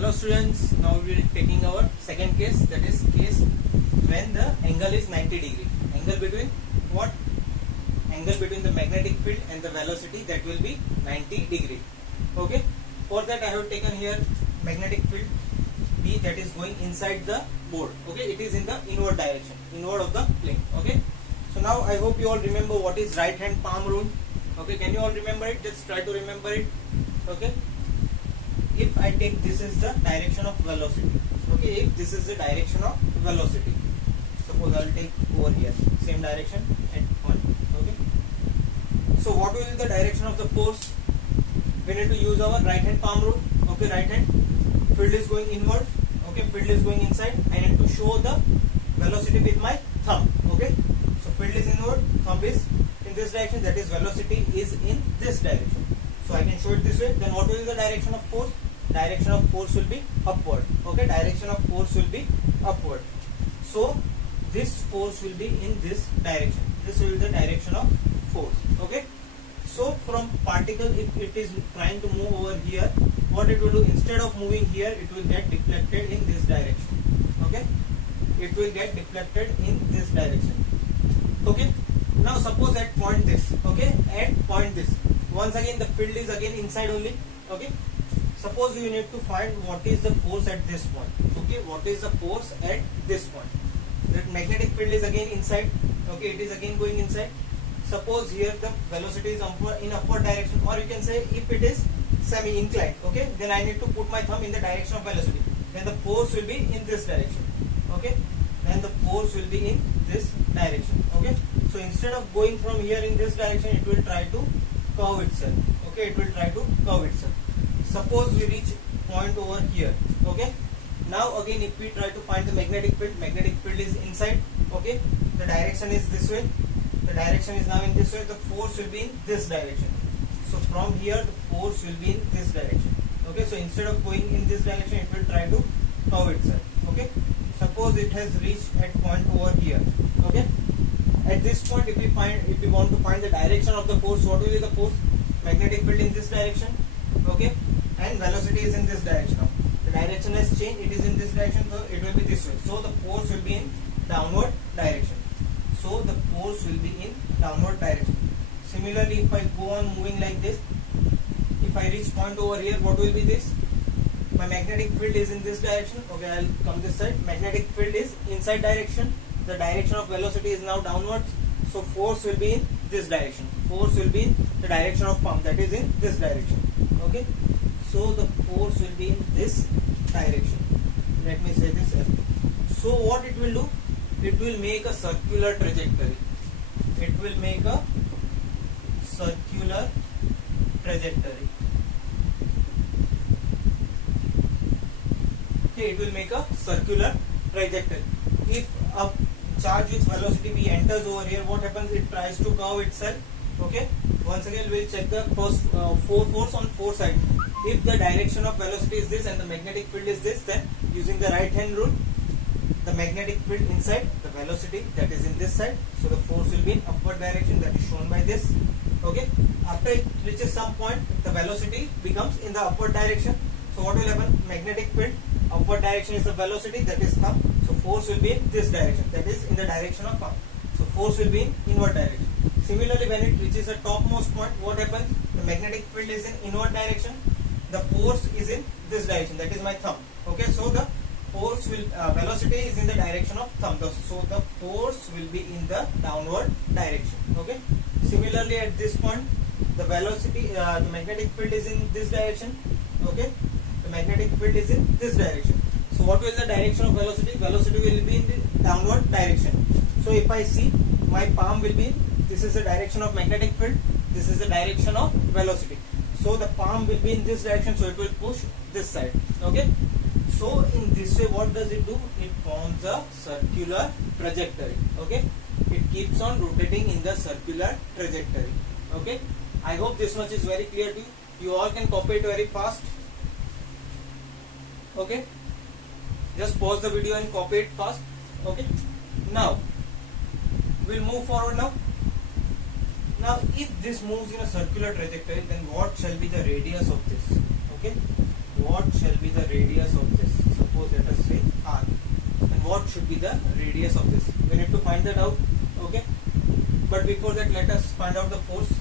Hello students, now we will be taking our second case, that is case when the angle is 90 degree. Angle between what? Angle between the magnetic field and the velocity, that will be 90 degree. Okay. For that I have taken here magnetic field B, that is going inside the board. Okay. It is in the inward direction, inward of the plane. Okay. So now I hope you all remember what is right hand palm rule. Okay. Can you all remember it? Just try to remember it. Okay. If I take this is the direction of velocity. Okay. If this is the direction of velocity, suppose I will take over here same direction at 1. Okay. So what will be the direction of the force? We need to use our right hand palm rule. Okay. Right hand field is going inward. Okay. Field is going inside. I need to show the velocity with my thumb. Okay. So field is inward, thumb is in this direction, that is velocity is in this direction. So I can show it this way. Then what will be the direction of force? Direction of force will be upward. Okay. Direction of force will be upward. So this force will be in this direction. This will be the direction of force. Okay. So from particle, if it is trying to move over here, what it will do, instead of moving here, it will get deflected in this direction. Okay. It will get deflected in this direction. Okay. Now suppose at point this. Okay. At point this. Once again the field is again inside only. Okay. Suppose you need to find what is the force at this point. Okay. What is the force at this point? The magnetic field is again inside. Okay. It is again going inside. Suppose here the velocity is in upward direction, or you can say if it is semi inclined. Okay. Then I need to put my thumb in the direction of velocity. Then the force will be in this direction. Okay. Then the force will be in this direction. Okay. So instead of going from here in this direction, it will try to curve itself. Okay. It will try to curve itself. Suppose we reach point over here. Okay. Now again, if we try to find the magnetic field is inside. Okay. The direction is this way. The direction is now in this way. The force will be in this direction. So from here, the force will be in this direction. Okay. So instead of going in this direction, it will try to curve itself. Okay. Suppose it has reached at point over here. Okay. At this point, if we want to find the direction of the force, what will be the force? Magnetic field in this direction. Okay. And velocity is in this direction. The direction has changed. It is in this direction, so it will be this way. So the force will be in downward direction. So the force will be in downward direction. Similarly, if I go on moving like this, if I reach point over here, what will be this? My magnetic field is in this direction. Okay, I'll come this side. Magnetic field is inside direction. The direction of velocity is now downwards. So force will be in this direction. Force will be in the direction of palm, that is in this direction. Okay. So the force will be in this direction. Let me say this. So what it will do? It will make a circular trajectory. It will make a circular trajectory. Okay, it will make a circular trajectory. If a charge with velocity v enters over here, what happens? It tries to curve itself. Okay. Once again, we'll check the first force on four sides. If the direction of velocity is this and the magnetic field is this, then using the right hand rule, the magnetic field inside, the velocity that is in this side. So the force will be in upward direction, that is shown by this. Okay. After it reaches some point, the velocity becomes in the upward direction. So what will happen? Magnetic field, upward direction is the velocity, that is thumb. So force will be in this direction, that is in the direction of thumb. So force will be in inward direction. Similarly, when it reaches a topmost point, what happens? The magnetic field is in inward direction. The force is in this direction, that is my thumb. Okay, so the force will velocity is in the direction of thumb. So the force will be in the downward direction. Okay. Similarly, at this point, the velocity, the magnetic field is in this direction. Okay. The magnetic field is in this direction. So what will the direction of velocity? Velocity will be in the downward direction. So if I see, my palm will be in, this is the direction of magnetic field. This is the direction of velocity. So the palm will be in this direction. So it will push this side. Okay. So in this way, what does it do? It forms a circular trajectory. Okay. It keeps on rotating in the circular trajectory. Okay. I hope this much is very clear to you. You all can copy it very fast. Okay. Just pause the video and copy it fast. Okay. Now we'll move forward now. Now if this moves in a circular trajectory, then what shall be the radius of this? Okay. What shall be the radius be the radius of this. We need to find that out. Okay, but before that, let us find out the force.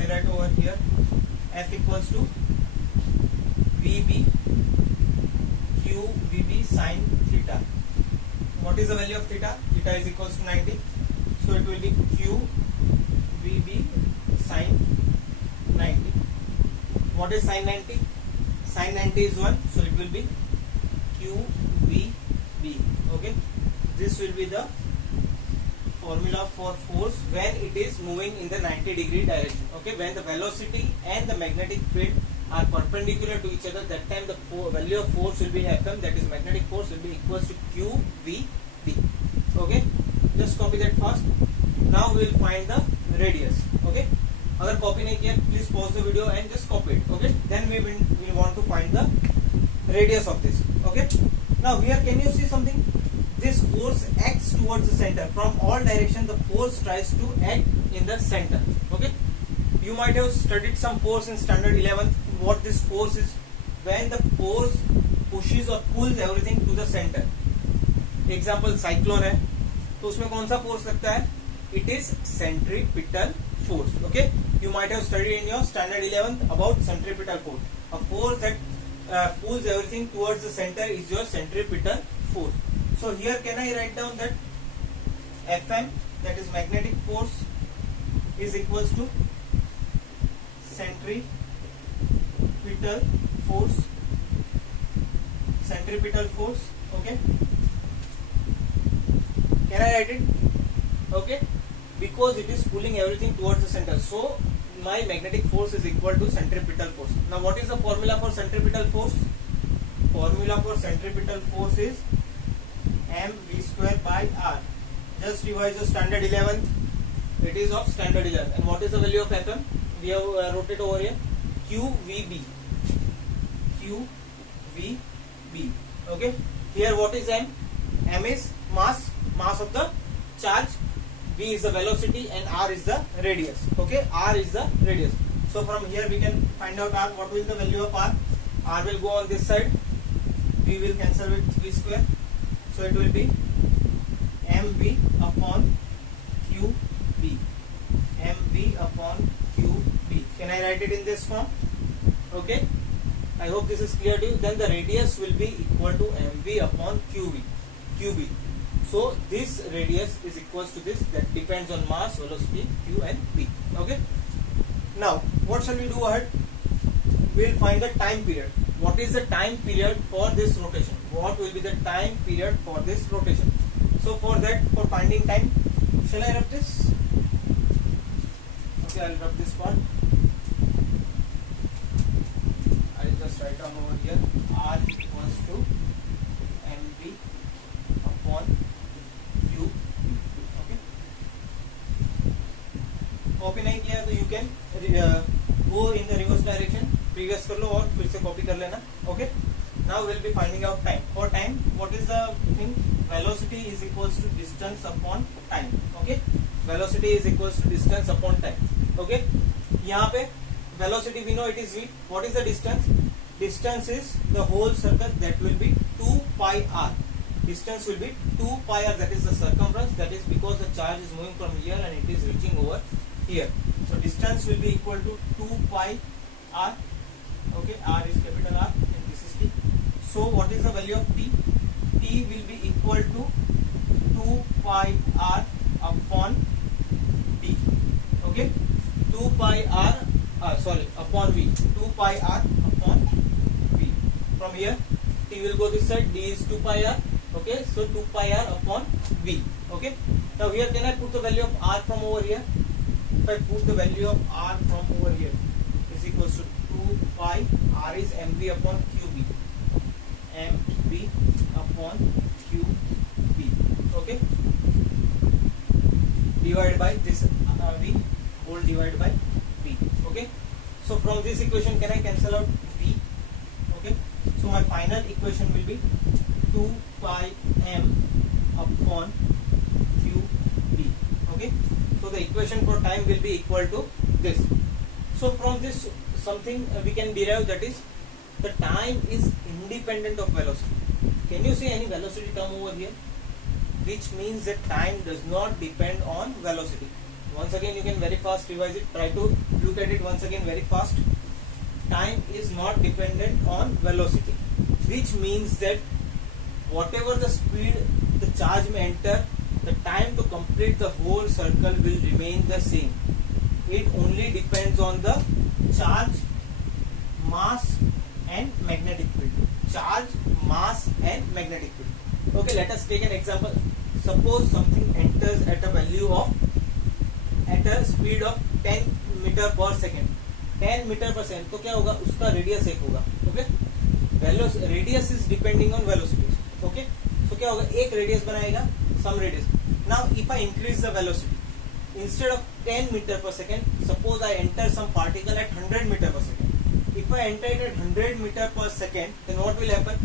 I write over here F equals to VB Q VB sin theta. What is the value of theta? Theta is equals to 90. So it will be Q VB sin 90. What is sin 90? Sin 90 is 1. So it will be Q VB. Okay. This will be the formula for force when it is moving in the 90-degree direction. Okay. When the velocity and the magnetic field are perpendicular to each other, that time the value of force will be Fm, that is magnetic force, will be equals to QVB. Okay, just copy that fast. Now we will find the radius. Okay, अगर copy नहीं किया, please pause the video and just copy it. Okay, then we will want to find the radius of this. Okay, now here can you see something? This force acts towards the center. From all directions, the force tries to act in the center. Okay, you might have studied some force in standard 11. What this force is? When the force pushes or pulls everything to the center. Example cyclone है, तो उसमें कौन सा force लगता है? It is centripetal force. Okay, you might have studied in your standard 11 about centripetal force. A force that pulls everything towards the center is your centripetal force. So here can I write down that Fm, that is magnetic force, is equals to centripetal force. Centripetal force. Okay. Can I write it? Okay. Because it is pulling everything towards the center. So my magnetic force is equal to centripetal force. Now what is the formula for centripetal force? Formula for centripetal force is mv square by r. Just revise the standard 11. It is of standard 11. And what is the value of Fm? We have wrote it over here. QVB. QVB. Okay. Here what is m? M is mass of the charge. V is the velocity and r is the radius. Okay. R is the radius. So from here we can find out r. What will be the value of r? R will go on this side. V will cancel with v square. So it will be mv upon qb. mv upon qb. Can I write it in this form? Okay. I hope this is clear to you. Then the radius will be equal to mv upon qb. So this radius is equals to this. That depends on mass, velocity, q and b. Okay. Now what shall we do ahead? We will find the time period. What is the time period for this rotation? What will be the time period for this rotation? So for that, for finding time, shall I rub this? Okay, I will rub this part. I will just write down over here r equals to mv upon q. Okay. Copy नहीं किया तो you can go in the reverse direction. Previous कर लो और फिर से copy कर लेना. Okay. Now we'll be finding out time. For time, what is the thing? Velocity is equals to distance upon time. Okay. Velocity is equals to distance upon time. Okay. यहाँ पे velocity we know it is v. What is the distance? Distance is the whole circle, that will be 2 pi r. Distance will be 2 pi r, that is the circumference. That is because the charge is moving from here and it is reaching over here. So distance will be equal to 2 pi r. Okay, r is capital R and this is t. So what is the value of t? T will be equal to 2 pi r upon t. Okay, 2 pi r upon v. 2 pi r upon v. From here t will go this side, d is 2 pi r. Okay, so 2 pi r upon v. Okay, now here can I put the value of r from over here? If I put the value of r from over here, is equals to 2 pi r is mv upon qb. mv upon qb. Okay, divided by this v whole divided by v. Okay, so from this equation can I cancel out v? Okay, so my final equation will be 2 pi m upon qb. Okay, so the equation for time will be equal to this. So from this something we can derive, that is the time is independent of velocity. Can you see any velocity term over here? Which means that time does not depend on velocity. Once again, you can very fast revise it. Try to look at it once again very fast. Time is not dependent on velocity, which means that whatever the speed the charge may enter, the time to complete the whole circle will remain the same. It only depends on the charge, mass and magnetic field. Charge, mass and magnetic field. Okay, let us take an example. Suppose something enters at a speed of 10 metre per second. 10 metre per second तो क्या होगा, उसका radius 1 होगा. Okay, radius is depending on velocity. Okay, तो क्या होगा, एक radius बनाएगा, some radius. Now if I increase the velocity, instead of 10 meter per second, suppose I enter some particle at 100 meter per second. If I enter it at 100 meter per second, then what will happen?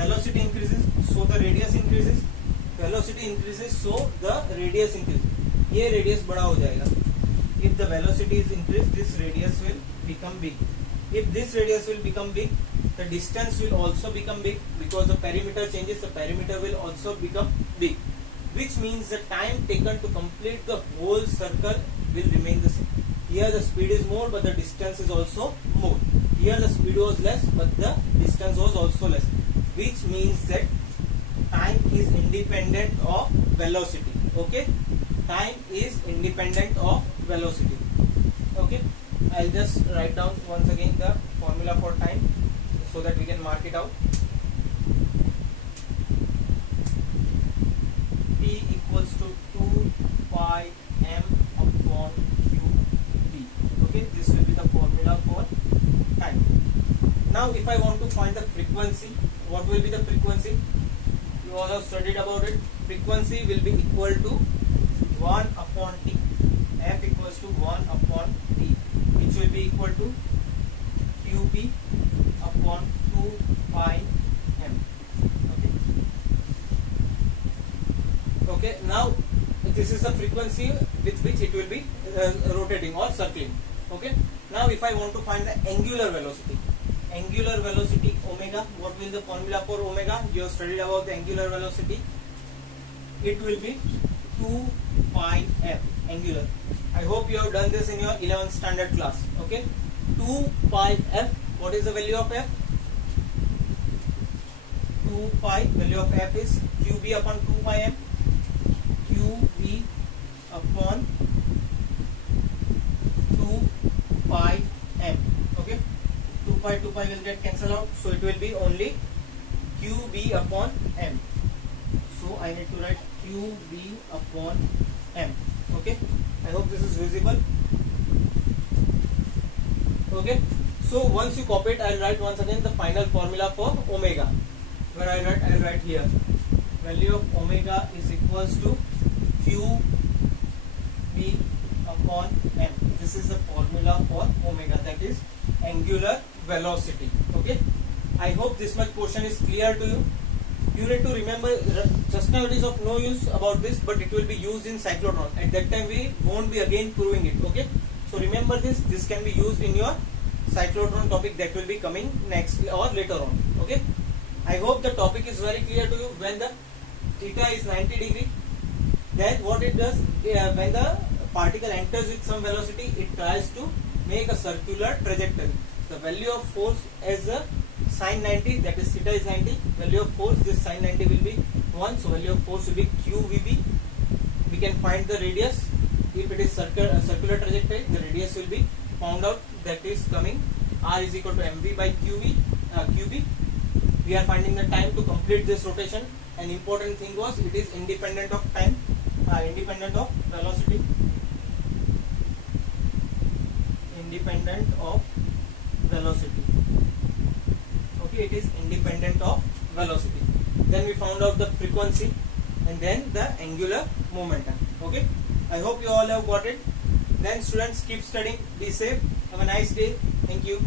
Velocity increases, so the radius increases. Velocity increases, so the radius increases. ये radius बड़ा हो जाएगा. If the velocity is increased, this radius will become big. If this radius will become big, the distance will also become big, because the perimeter changes. The perimeter will also become big. Which means the time taken to complete the whole circle will remain the same. Here the speed is more, but the distance is also more. Here the speed was less, but the distance was also less. Which means that time is independent of velocity. Okay, time is independent of velocity. Okay, I'll just write down once again the formula for time so that we can mark it out. T equals to 2 pi m upon qb. Okay, this will be the formula for time. Now if I want to find the frequency, what will be the frequency? You all have studied about it. Frequency will be equal to 1 upon t. F equals to 1 upon t, which will be equal to qb upon 2 pi m. Okay, now this is the frequency with which it will be rotating or circling. Okay, now if I want to find the angular velocity, omega, what will the formula for omega? You have studied about the angular velocity. It will be 2 pi f, angular. I hope you have done this in your 11th standard class. Okay, 2 pi f. What is the value of f? 2 pi, value of f is qb upon 2 pi m. qb upon 2 pi m. Okay, 2 pi will get cancelled out, so it will be only qb upon m. So I need to write qb upon m. Okay, I hope this is visible. Okay, so once you copy it, I'll write once again the final formula for omega. Where I'll write here, value of omega is equals to qb upon m. This is the formula for omega, that is angular velocity. Okay, I hope this much portion is clear to you. You need to remember, just now it is of no use about this, but it will be used in cyclotron. At that time we won't be again proving it. Okay, so remember this can be used in your cyclotron topic that will be coming next or later on. Okay, I hope the topic is very clear to you. When the theta is 90 degree, then what it does, when the particle enters with some velocity, it tries to make a circular trajectory. The value of force as a sin 90, that is theta is 90, value of force, this sin 90 will be 1, so value of force will be qvb. We can find the radius. If it is circular trajectory, the radius will be found out, that is coming r is equal to mv by qb. We are finding the time to complete this rotation. An important thing was, it is independent of time, independent of velocity, independent of velocity. Okay, it is independent of velocity. Then we found out the frequency and then the angular momentum. Okay, I hope you all have got it. Then students, keep studying, be safe, have a nice day. Thank you.